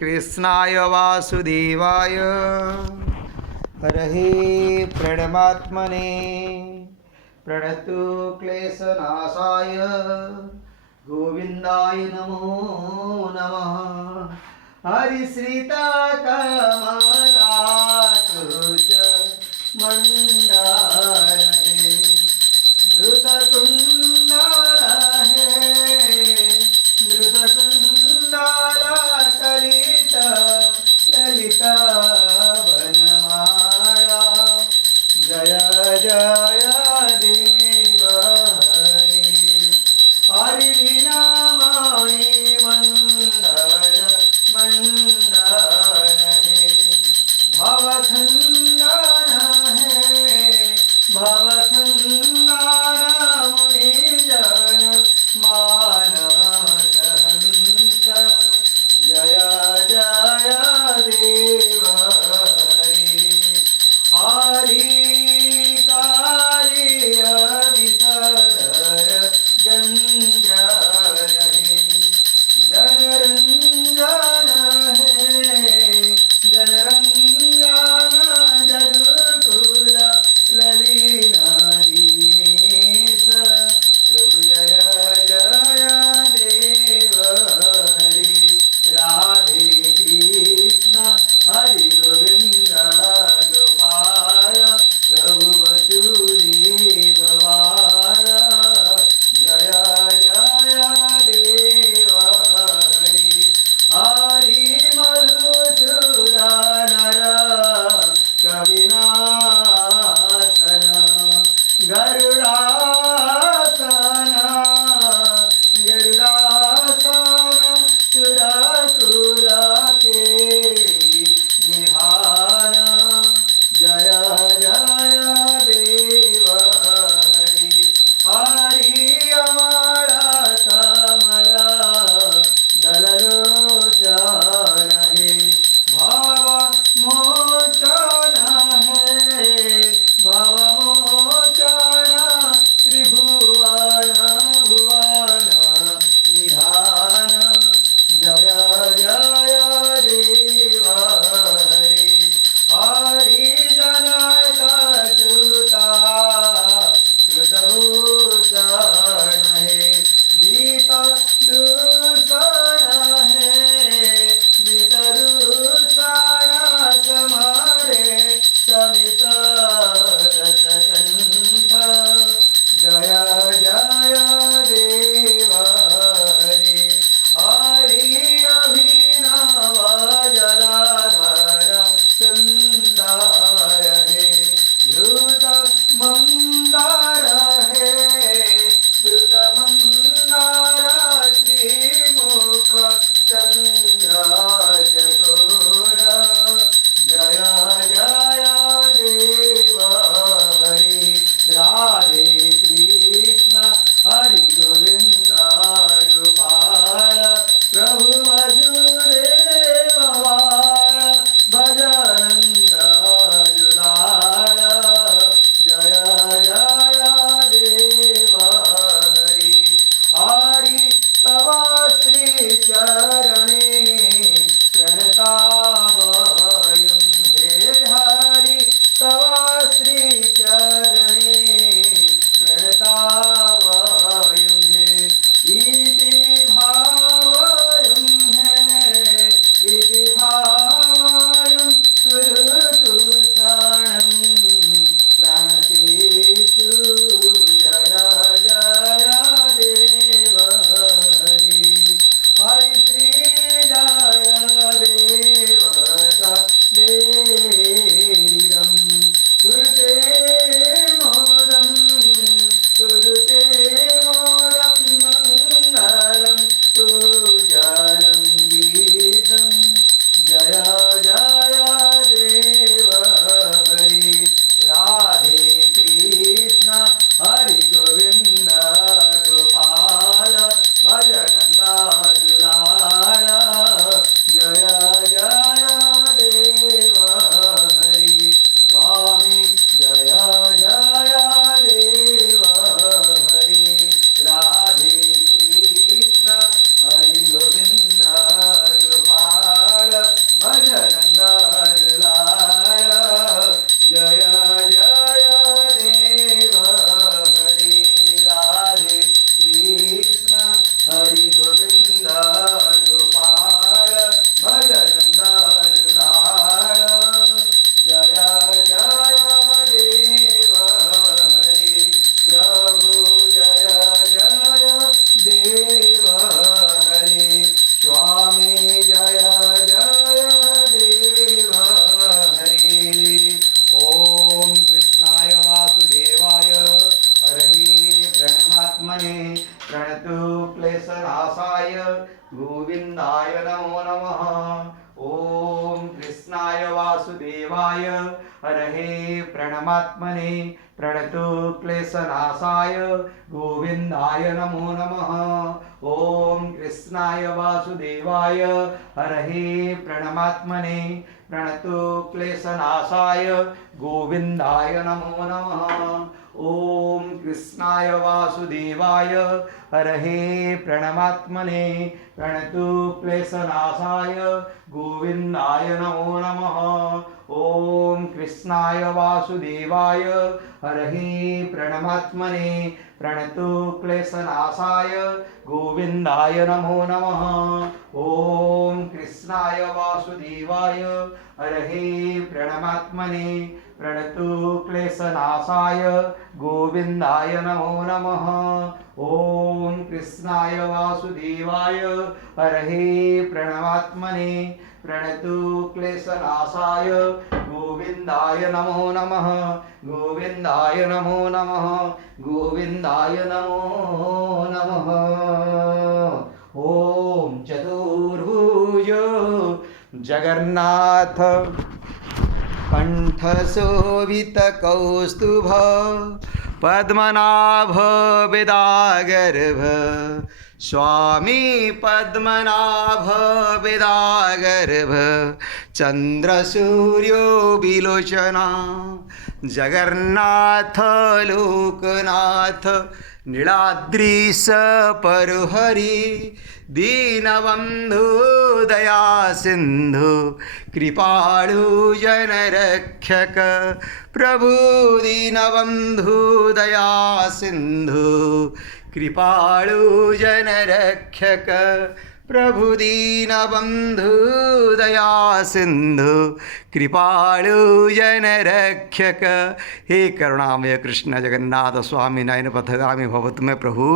कृष्णाय वासुदेवाय हरहे प्रणमात्मने प्रणतु क्लेशनाशाय गोविंदाय नमो नमः। हरिश्रिता कमलाकृच मंडार है धृतकुंडल है धृतकुंडल कलित ललिता वनमाला जय जय देव हरि हरि बिना माई मंडल मंडल है कृष्णनासाय गोविन्दाय नमो नमः। ॐ कृष्णाय वासुदेवाय हरहे प्रणमात्मने प्रणतो क्लेशनाशाय गोविन्दाय नमो नमः। ॐ कृष्णाय वासुदेवाय हरहे प्रणमात्मने प्रणतो क्लेशनाशाय गोविन्दाय नमो नमः। ॐ कृष्णाय वासुदेवाय हरहे प्रणमात्मने प्रणतो क्लेशनाशाय गोविन्दाय नमो नमः। ॐ कृष्णाय वासुदेवाय हरहे प्रणमात्मने प्रणतो क्लेशनाशाय गोविन्दाय नमो नमः। ॐ कृष्णाय वासुदेवाय हरहे प्रणमात्मने प्रणतो क्लेशनाशाय गोविन्दाय नमो नमः। ॐ कृष्णाय वासुदेवाय हरहे प्रणमात्मने प्रणतो क्लेशनाशाय गोविन्दाय नमो नमः। गोविन्दाय नमो नमः। गोविन्दाय नमो नमः। ॐ चतुर्भुज जगन्नाथ कण्ठशोभितकौस्तुभ पद्मनाभ वेदागर्भ स्वामी पद्मनाभ वेदागर्भ चन्द्रसूर्यो विलोचना जगन्नाथ लोकनाथ नीलाद्रीश परुहरि दीनबन्धु दया सिन्धु कृपाळु जनरक्षक प्रभु दीनबन्धु दया सिन्धु कृपाळु जनरक्षक प्रभु दीनबन्धु दया सिन्धु कृपाळु जनरक्षक। हे करुणामय कृष्ण जगन्नाथ स्वामी नयन पथगामी भवतु में प्रभु।